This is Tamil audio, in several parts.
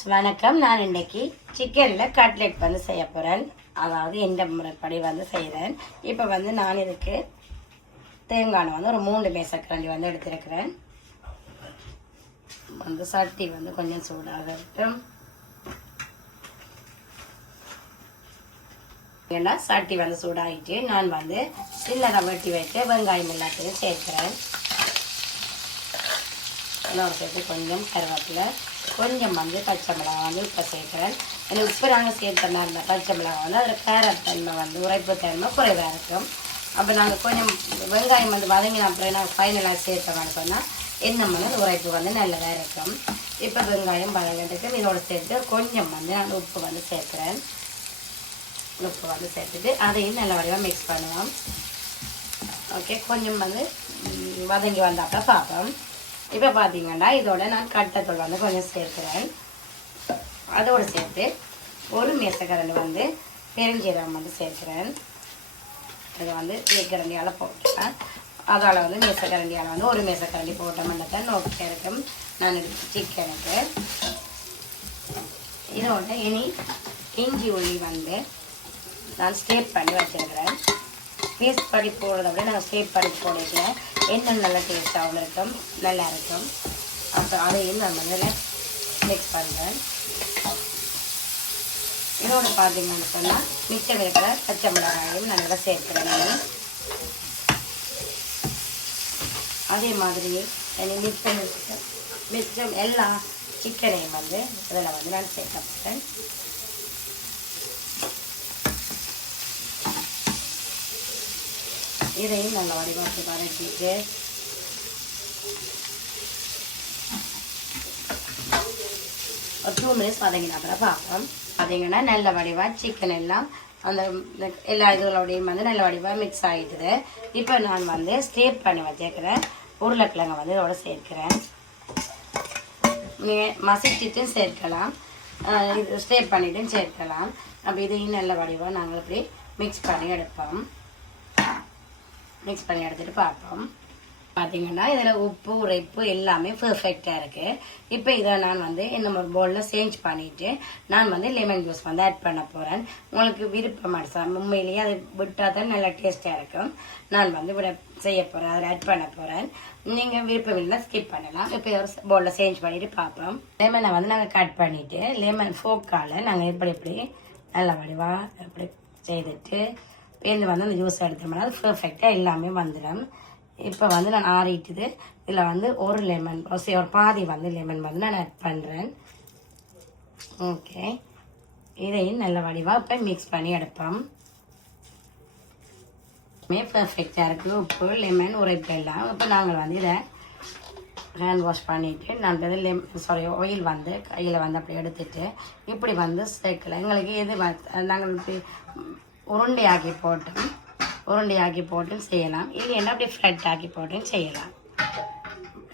ஃப்ரெண்ட்ஸ் வணக்கம். நான் இன்றைக்கி சிக்கனில் கட்லெட் வந்து செய்ய போகிறேன். அதாவது எந்த முறைப்படி வந்து செய்கிறேன். இப்போ வந்து நான் இதுக்கு தேங்காய் வந்து ஒரு 3 மேசக்கரண்டி வந்து எடுத்துருக்கிறேன். வந்து சட்டி வந்து கொஞ்சம் சூடாக இருக்கும். ஏன்னா சட்டி வந்து சூடாகிட்டு நான் வந்து சின்னதாக வெட்டி வைத்து வெங்காயம் எல்லாத்தையும் சேர்க்கிறேன். இன்னொரு சேர்த்து கொஞ்சம் கருவேப்பிலை, கொஞ்சம் வந்து பச்சை மிளகாய் வந்து உப்பை சேர்க்கிறேன். எனக்கு உப்பு நாங்கள் சேர்த்தனா இருந்த பச்சை மிளகாய் வந்து அதில் காரத்தன்மை வந்து உரைப்புத்தன்மை குறைவாக இருக்கும். அப்போ நாங்கள் கொஞ்சம் வெங்காயம் வந்து வதங்கின அப்புறம் நாங்கள் ஃபைனலாக சேர்த்தோம்னு சொன்னால் இன்னும் வந்து உரைப்பு வந்து நல்லதாக இருக்கும். இப்போ வெங்காயம் வதங்கிட்டு இதோடு சேர்த்து கொஞ்சம் வந்து நான் உப்பு வந்து சேர்க்குறேன். உப்பு வந்து சேர்த்துட்டு அதையும் நல்ல வடிவாக மிக்ஸ் பண்ணுவோம். ஓகே, கொஞ்சம் வந்து வதங்கி வந்தாப்போ பார்ப்போம். இப்போ பார்த்தீங்கன்னா இதோட நான் கட்டத்தூள் வந்து கொஞ்சம் சேர்க்குறேன். அதோடு சேர்த்து ஒரு மேசக்கரண்டி வந்து பெருஞ்சீரகம் வந்து சேர்க்குறேன். அதை வந்து தேக்கரண்டியால் போட்டேன். அதால் வந்து மேசக்கரண்டியால் வந்து ஒரு மேசக்கரண்டி போட்டோம்னா நோக்கியாக இருக்கும் நான் எடுத்து சிக்கனுக்கு. இதோட இனி இஞ்சி உள்ளி வந்து நான் ஸ்டேப் பண்ணி வச்சுருக்கிறேன். பேஸ்ட் பண்ணி போடுறத விட நாங்கள் ஸ்டேப் பண்ணி போடுறதுல என்ன நல்ல டேஸ்ட்டாகவும் இருக்கும், நல்லா இருக்கும். அப்புறம் அதையும் நான் வந்து மிக்ஸ் பண்ணுறேன். இதோட பார்த்தீங்கன்னு சொன்னால் மிச்சம் இருக்கிற பச்சை மிளகாயும் நல்லா சேர்க்கிறேன். நான் அதே மாதிரி மிச்சம் எல்லா சிக்கனையும் வந்து இதில் வந்து நான் சேர்க்க போகிறேன். இதையும் நல்லா வடிவாக்கி வதக்கிட்டு ஒரு 2 மினிட்ஸ் வதங்கின அப்புறம் பார்ப்போம். பார்த்தீங்கன்னா நல்ல வடிவாக சிக்கன் எல்லாம் அந்த எல்லா இதுகளோடையும் வந்து நல்ல வடிவாக மிக்ஸ் ஆகிடுது. இப்போ நான் வந்து ஸ்டேப் பண்ணி வச்சுருக்கிறேன் உருளைக்கிழங்கை வந்து இதோட சேர்க்கிறேன். நீங்கள் மசிச்சுட்டும் சேர்க்கலாம், இது ஸ்டேப் பண்ணிட்டும் சேர்க்கலாம். அப்போ இதையும் நல்ல வடிவாக நாங்கள் இப்படி மிக்ஸ் பண்ணி எடுப்போம். மிக்ஸ் பண்ணி எடுத்துகிட்டு பார்ப்போம். பார்த்தீங்கன்னா இதில் உப்பு உரைப்பு எல்லாமே பர்ஃபெக்டாக இருக்குது. இப்போ இதை நான் வந்து இந்த ஒரு பவுலில் சேஞ்ச் பண்ணிவிட்டு நான் வந்து லெமன் ஜூஸ் வந்து ஆட் பண்ண போகிறேன். உங்களுக்கு விருப்பமாக உண்மையிலேயே அது விட்டால் தான் நல்லா டேஸ்ட்டாக இருக்கும். நான் வந்து விட செய்ய போகிறேன், அதில் ஆட் பண்ண போகிறேன். நீங்கள் விருப்பம் இல்லை ஸ்கிப் பண்ணலாம். இப்போ ஒரு பவுலில் சேஞ்ச் பண்ணிவிட்டு பார்ப்போம். லெமனை வந்து நாங்கள் கட் பண்ணிவிட்டு லெமன் ஃபோக்கால் நாங்கள் எப்படி நல்லா வடிவாக எப்படி செய்துட்டு பேருந்து வந்து அந்த ஜூஸ் எடுத்தோம்னா அது பர்ஃபெக்டாக எல்லாமே வந்துடும். இப்போ வந்து நான் ஆறிட்டுது. இதில் வந்து ஒரு லெமன் ஒரு பாதி வந்து லெமன் வந்து நான் ஆட் பண்ணுறேன். ஓகே, இதையும் நல்ல வடிவாக இப்போ மிக்ஸ் பண்ணி எடுப்போம். பர்ஃபெக்டாக இருக்குது உப்பு லெமன் உரைப்பு எல்லாம். இப்போ நாங்கள் வந்து இதை ஹேண்ட் வாஷ் பண்ணிவிட்டு நான் ஆயில் வந்து கையில் வந்து அப்படி எடுத்துட்டு இப்படி வந்து சேர்க்கல. எங்களுக்கு எது நாங்கள் இப்படி உருண்டையாக்கி போட்டும் செய்யலாம், இல்லைன்னா அப்படி ஃப்ளட் ஆக்கி போட்டும் செய்யலாம்.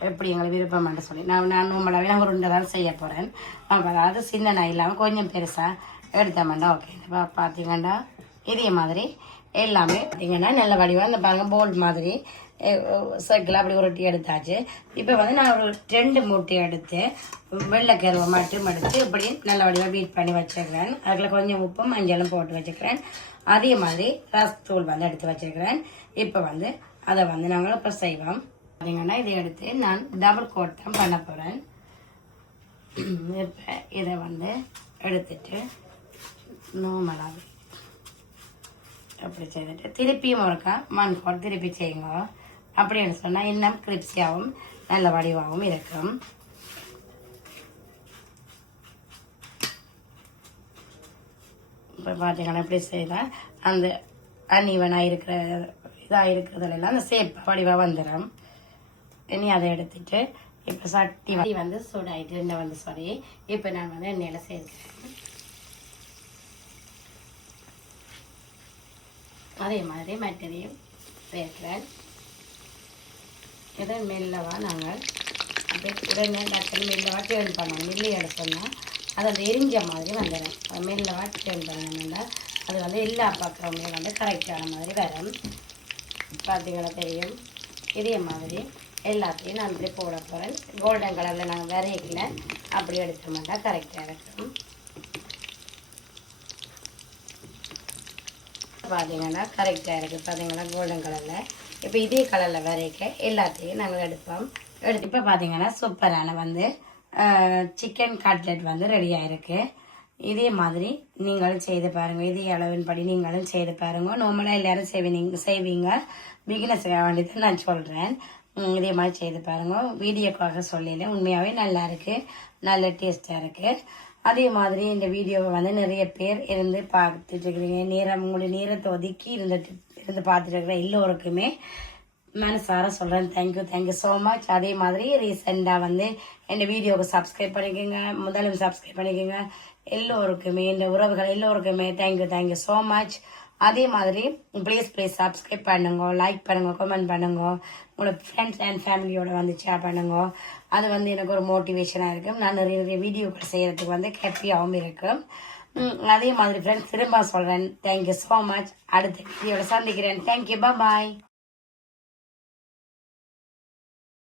எப்படி எங்களுக்கு விருப்பமாட்ட சொல்லி நான் நம்மளாவே நாங்கள் உருண்டை தான் செய்ய போகிறேன். அதாவது சின்ன நாய் இல்லாமல் கொஞ்சம் பெருசாக எடுத்தோம்னா ஓகே. பார்த்தீங்கன்னா இதே மாதிரி எல்லாமே பார்த்தீங்கன்னா நல்ல வடிவாக இந்த பாருங்கள் போல்ட் மாதிரி சர்க்கிள் அப்படி உருட்டி எடுத்தாச்சு. இப்போ வந்து நான் ஒரு 2 மூட்டை எடுத்து வெள்ளைக்கருவை மட்டும் எடுத்து இப்படி நல்ல வடிவாக பீட் பண்ணி வச்சுருக்கிறேன். அதில் கொஞ்சம் உப்பும் மஞ்சளும் போட்டு வச்சுக்கிறேன். அதே மாதிரி ரசத்தூள் வந்து எடுத்து வச்சுருக்கிறேன். இப்போ வந்து அதை வந்து நாங்கள் இப்போ செய்வோம். பார்த்தீங்கன்னா இதை எடுத்து நான் டபுள் கோட் தான் பண்ண போகிறேன். இப்போ இதை வந்து எடுத்துட்டு நார்மலாக அப்படி செய்துட்டு திருப்பியும் ஒருக்கா மண் கோட் திருப்பி செய்யுங்க. அப்படின்னு சொன்னால் இன்னும் கிரிப்ஸியாகவும் நல்ல வடிவாகவும் இருக்கும். இப்போ பார்த்தீங்கன்னா இப்படி செய்தால் அந்த அன்இவனாக இதாக இருக்கிறதுலாம் அந்த சேப் வடிவாக வந்துடும். இனி அதை எடுத்துட்டு இப்போ சட்டி வந்து சூடாயிட்டு எண்ணெய் வந்து இப்போ நான் வந்து எண்ணெயில் சேர்க்கிறேன். அதே மாதிரி மற்றதையும் சேர்க்கிறேன். இதை மெல்லவா நாங்கள் அப்படியே உடனே டக்குன்னு மெல்லவா டேர்ன் பண்ணணும். மில்லி எடுத்தோம்னா அது அந்த எரிஞ்ச மாதிரி வந்துடும். மெல்லவா டேர்ன் பண்ணணும்னா அது வந்து எல்லா பக்கமே வந்து கரெக்டான மாதிரி வரும். பார்த்தீங்கன்னா தெரியும். இதே மாதிரி எல்லாத்தையும் நான் இப்படி போட போகிறேன். கோல்டன் கலரில் நாங்கள் வரையல அப்படி எடுக்க மாட்டோம், கரெக்டாக இருக்கும். பார்த்தீங்கன்னா கரெக்டாக இருக்குது. பார்த்தீங்கன்னா கோல்டன் கலரில். இப்போ இதே கலரில் வரைக்க எல்லாத்தையும் நாங்கள் எடுப்போம். எடுத்து இப்போ பார்த்தீங்கன்னா சூப்பரான வந்து சிக்கன் கட்லெட் வந்து ரெடியாக இருக்குது. இதே மாதிரி நீங்களும் செய்து பாருங்கள். இதே அளவின்படி நீங்களும் செய்து பாருங்கள். நார்மலாக எல்லோரும் செய்வீங்க. பிகினர்ஸுக்காக வேண்டியது நான் சொல்கிறேன். இதே மாதிரி செய்து பாருங்கள். வீடியோக்காக சொல்லல, உண்மையாகவே நல்லா இருக்குது, நல்ல டேஸ்ட்டாக இருக்குது. அதே மாதிரி இந்த வீடியோவை வந்து நிறைய பேர் இருந்து பார்த்துட்டு இருக்கிறீங்க. உங்களுடைய நேரத்தை ஒதுக்கி இருந்து பார்த்துட்டு இருக்கிற எல்லோருக்குமே மனசார சொல்கிறேன், தேங்க்யூ ஸோ மச். அதே மாதிரி ரீசெண்டாக வந்து இந்த வீடியோவுக்கு சப்ஸ்கிரைப் பண்ணிக்கோங்க, முதலும் சப்ஸ்கிரைப் பண்ணிக்கோங்க. எல்லோருக்குமே இந்த உறவுகள் எல்லோருக்குமே தேங்க்யூ ஸோ மச். அதே மாதிரி ப்ளீஸ் சப்ஸ்கிரைப் பண்ணுங்க, லைக் பண்ணுங்க, கமெண்ட் பண்ணுங்க, உங்களோட ஃப்ரெண்ட்ஸ் அண்ட் ஃபேமிலியோட வந்து ஷேர் பண்ணுங்க. அது வந்து எனக்கு ஒரு மோட்டிவேஷனாக இருக்கும். நான் நிறைய வீடியோக்கள் செய்கிறதுக்கு வந்து ஹாப்பியாகவும் இருக்கும். அதே மாதிரி ஃப்ரெண்ட்ஸ் திரும்ப சொல்கிறேன், தேங்க்யூ ஸோ மச். அடுத்த வீடியோவில் சந்திக்கிறேன். தேங்க்யூ, பாய்.